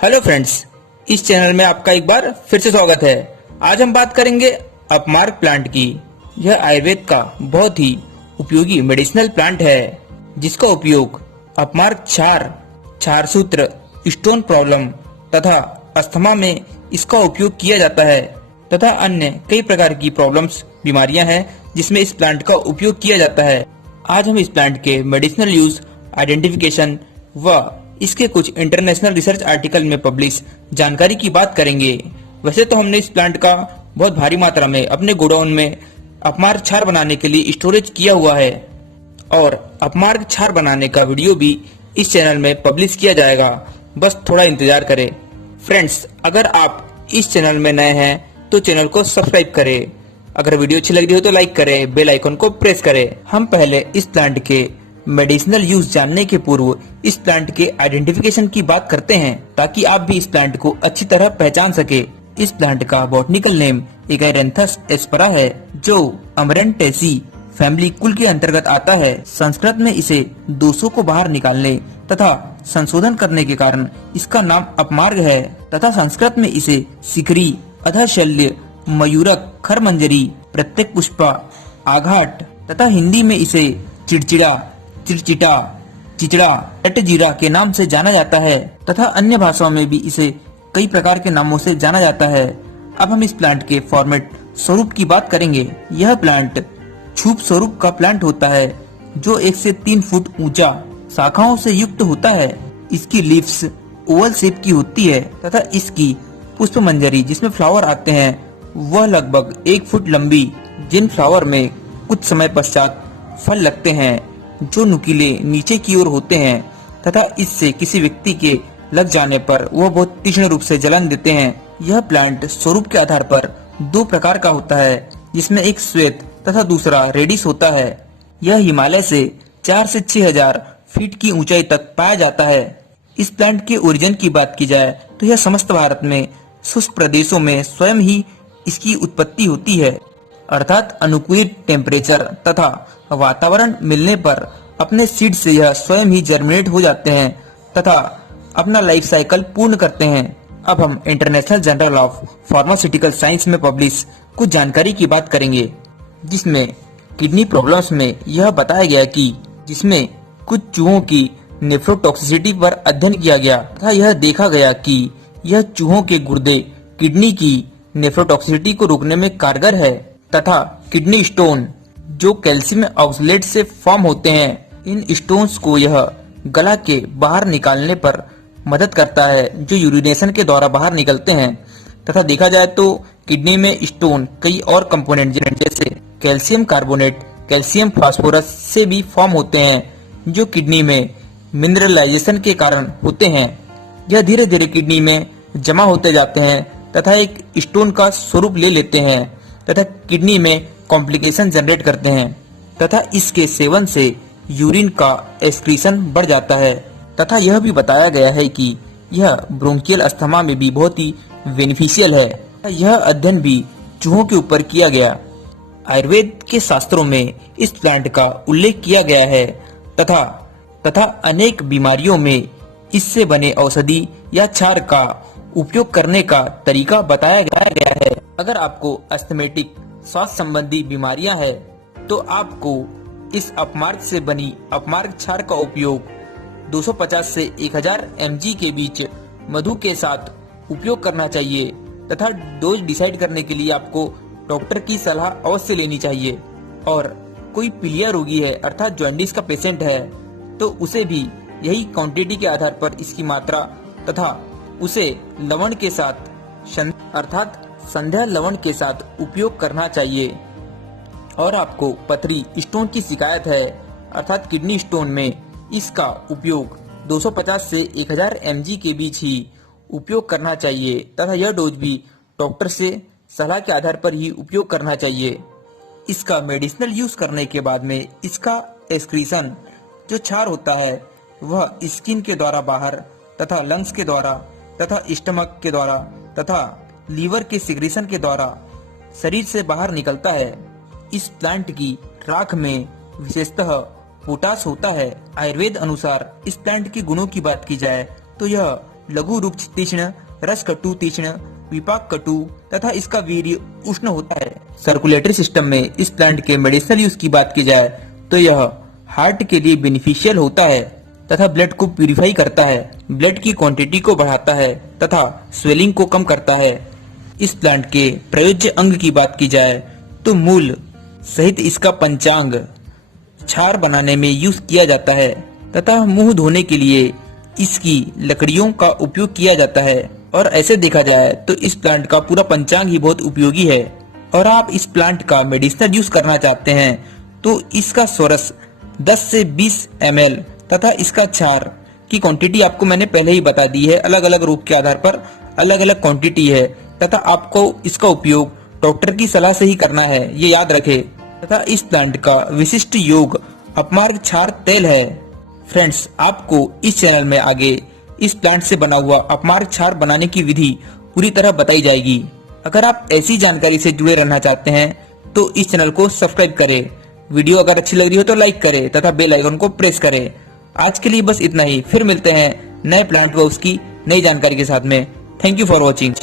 Hello friends, इस channel में आपका एक बार फिर से स्वागत है। आज हम बात करेंगे अपमार्क प्लांट की। यह आयुर्वेद का बहुत ही उपयोगी मेडिसिनल प्लांट है, जिसका उपयोग अपमार्क क्षार सूत्र, स्टोन प्रॉब्लम तथा अस्थमा में इसका उपयोग किया जाता है तथा अन्य कई प्रकार की प्रॉब्लम्स, बीमारियां हैं जिसमें इस प्लांट का उपयोग किया जाता है। आज हम इस प्लांट के मेडिसिनल यूज, आइडेंटिफिकेशन व इसके कुछ इंटरनेशनल रिसर्च आर्टिकल में पब्लिश जानकारी की बात करेंगे। वैसे तो हमने इस प्लांट का बहुत भारी मात्रा में अपने गोडाउन में अपमार्क क्षार बनाने के लिए स्टोरेज किया हुआ है और अपमार्क क्षार बनाने का वीडियो भी इस चैनल में पब्लिश किया जाएगा। बस थोड़ा इंतजार करें। फ्रेंड्स, अगर आप इस चैनल में नए हैं तो चैनल को सब्सक्राइब करें। अगर वीडियो अच्छी लग रही हो तो लाइक करें, बेल आइकन को प्रेस करें। हम पहले इस प्लांट के मेडिसिनल यूज जानने के पूर्व इस प्लांट के आइडेंटिफिकेशन की बात करते हैं, ताकि आप भी इस प्लांट को अच्छी तरह पहचान सके। इस प्लांट का बॉटनिकल नेम एगाइरेंथस एस्परा है, जो अमरेंटेसी फैमिली कुल के अंतर्गत आता है। संस्कृत में इसे दोषों को बाहर निकालने तथा संशोधन करने के कारण इसका नाम अपमार्ग है तथा संस्कृत में इसे सिकरी, अधशल्य, मयूरक, खरमंजरी, प्रत्येक पुष्पा, आघाट तथा हिंदी में इसे चिड़चिड़ा, चिड़चिटा, चिचड़ा, टटजीरा के नाम से जाना जाता है तथा अन्य भाषाओं में भी इसे कई प्रकार के नामों से जाना जाता है। अब हम इस प्लांट के फॉर्मेट स्वरूप की बात करेंगे। यह प्लांट छूप स्वरूप का प्लांट होता है, जो 1 से 3 फुट ऊंचा, शाखाओं से युक्त होता है। इसकी लीव्स ओवल शेप की होती है तथा इसकी पुष्प मंजरी, जिसमें फ्लावर आते हैं, वह लगभग 1 फुट लंबी, जिन फ्लावर में कुछ समय पश्चात फल लगते हैं, जो नुकीले नीचे की ओर होते हैं तथा इससे किसी व्यक्ति के लग जाने पर वह बहुत तीक्ष्ण रूप से जलन देते हैं। यह प्लांट स्वरूप के आधार पर 2 प्रकार का होता है, जिसमें एक श्वेत तथा दूसरा रेडिश होता है। यह हिमालय से 4 से 6000 फीट की ऊंचाई तक पाया जाता है। इस प्लांट के ओरिजिन की बात की जाए तो यह समस्त भारत में शुष्क प्रदेशों में स्वयं ही इसकी उत्पत्ति होती है, अर्थात अनुकूलित टेम्परेचर तथा वातावरण मिलने पर अपने सीड से यह स्वयं ही जर्मिनेट हो जाते हैं तथा अपना लाइफ साइकिल पूर्ण करते हैं। अब हम international journal of pharmaceutical science में पब्लिश कुछ जानकारी की बात करेंगे, जिसमें किडनी प्रॉब्लम्स में यह बताया गया कि जिसमें कुछ चूहों की नेफ्रोटॉक्सिसिटी पर अध्ययन किया गया तथा यह देखा गया कि यह चूहों के गुर्दे किडनी की नेफ्रोटॉक्सिसिटी को रोकने में कारगर है तथा किडनी स्टोन, जो कैल्शियम ऑक्सलेट से फॉर्म होते हैं, इन स्टोन्स को यह गला के बाहर निकालने पर मदद करता है, जो यूरिनेशन के द्वारा बाहर निकलते हैं। तथा देखा जाए तो किडनी में स्टोन कई और कंपोनेंट जैसे कैल्शियम कार्बोनेट, कैल्शियम फास्फोरस से भी फॉर्म होते हैं, जो किडनी में मिनरलाइजेशन के कारण होते हैं। यह धीरे धीरे किडनी में जमा होते जाते हैं तथा एक स्टोन का स्वरूप ले लेते हैं तथा किडनी में कॉम्प्लिकेशन जनरेट करते हैं तथा इसके सेवन से यूरिन का एक्सक्रीशन बढ़ जाता है। तथा यह भी बताया गया है कि यह ब्रोंकियल अस्थमा में भी बहुत ही बेनिफिशियल है। यह अध्ययन भी चूहों के ऊपर किया गया। आयुर्वेद के शास्त्रों में इस प्लांट का उल्लेख किया गया है तथा अनेक बीमारियों में इससे बने औषधि या क्षार का उपयोग करने का तरीका बताया गया है। अगर आपको अस्थमेटिक स्वास्थ्य संबंधी बीमारियां हैं तो आपको इस अपमार्क से बनी अपमार्क क्षार का उपयोग 250 से 1000 mg के बीच मधु के साथ उपयोग करना चाहिए तथा डोज डिसाइड करने के लिए आपको डॉक्टर की सलाह अवश्य लेनी चाहिए। और कोई पीलिया रोगी है, अर्थात जॉन्डिस का पेशेंट है, तो उसे भी यही क्वांटिटी के आधार पर इसकी मात्रा तथा उसे लवण के साथ अर्थात संध्या लवण के साथ उपयोग करना चाहिए। और आपको पथरी स्टोन की शिकायत है, अर्थात किडनी स्टोन में, इसका उपयोग 250 से 1000 mg के बीच ही उपयोग करना चाहिए तथा यह डोज भी डॉक्टर से सलाह के आधार पर ही उपयोग करना चाहिए। इसका मेडिसिनल यूज करने के बाद में इसका एक्सक्रीशन, जो क्षार होता है, वह स्किन के द्वारा बाहर तथा लंग्स के द्वारा तथा स्टमक के द्वारा तथा लीवर के सिक्रीशन के द्वारा शरीर से बाहर निकलता है। इस प्लांट की राख में विशेषतः पोटाश होता है। आयुर्वेद अनुसार इस प्लांट के गुणों की बात की जाए तो यह लघु रूप तीक्ष्ण, रस कटु तीक्ष्ण, विपाक कटु तथा इसका वीर्य उष्ण होता है। सर्कुलेटरी सिस्टम में इस प्लांट के मेडिसिनल यूज की बात की जाए तो यह हार्ट के लिए बेनिफिशियल होता है तथा ब्लड को प्यूरिफाई करता है, ब्लड की क्वांटिटी को बढ़ाता है तथा स्वेलिंग को कम करता है। इस प्लांट के प्रयोज्य अंग की बात की जाए तो मूल सहित इसका पंचांग क्षार बनाने में यूज किया जाता है तथा मुंह धोने के लिए इसकी लकड़ियों का उपयोग किया जाता है। और ऐसे देखा जाए तो इस प्लांट का पूरा पंचांग ही बहुत उपयोगी है। और आप इस प्लांट का मेडिसिनल यूज करना चाहते हैं तो इसका सोरस 10 से 20 ml तथा इसका क्षार की क्वांटिटी आपको मैंने पहले ही बता दी है। अलग अलग रूप के आधार पर अलग अलग क्वांटिटी है तथा आपको इसका उपयोग डॉक्टर की सलाह से ही करना है, ये याद रखें। तथा इस प्लांट का विशिष्ट योग अपमार्ग क्षार तेल है। फ्रेंड्स, आपको इस चैनल में आगे इस प्लांट से बना हुआ अपमार्ग क्षार बनाने की विधि पूरी तरह बताई जाएगी। अगर आप ऐसी जानकारी से जुड़े रहना चाहते हैं तो इस चैनल को सब्सक्राइब करें। वीडियो अगर अच्छी लग रही हो तो लाइक करें तथा बेल आइकन को प्रेस करें। आज के लिए बस इतना ही, फिर मिलते हैं नए प्लांट व उसकी नई जानकारी के साथ में। Thank you for watching.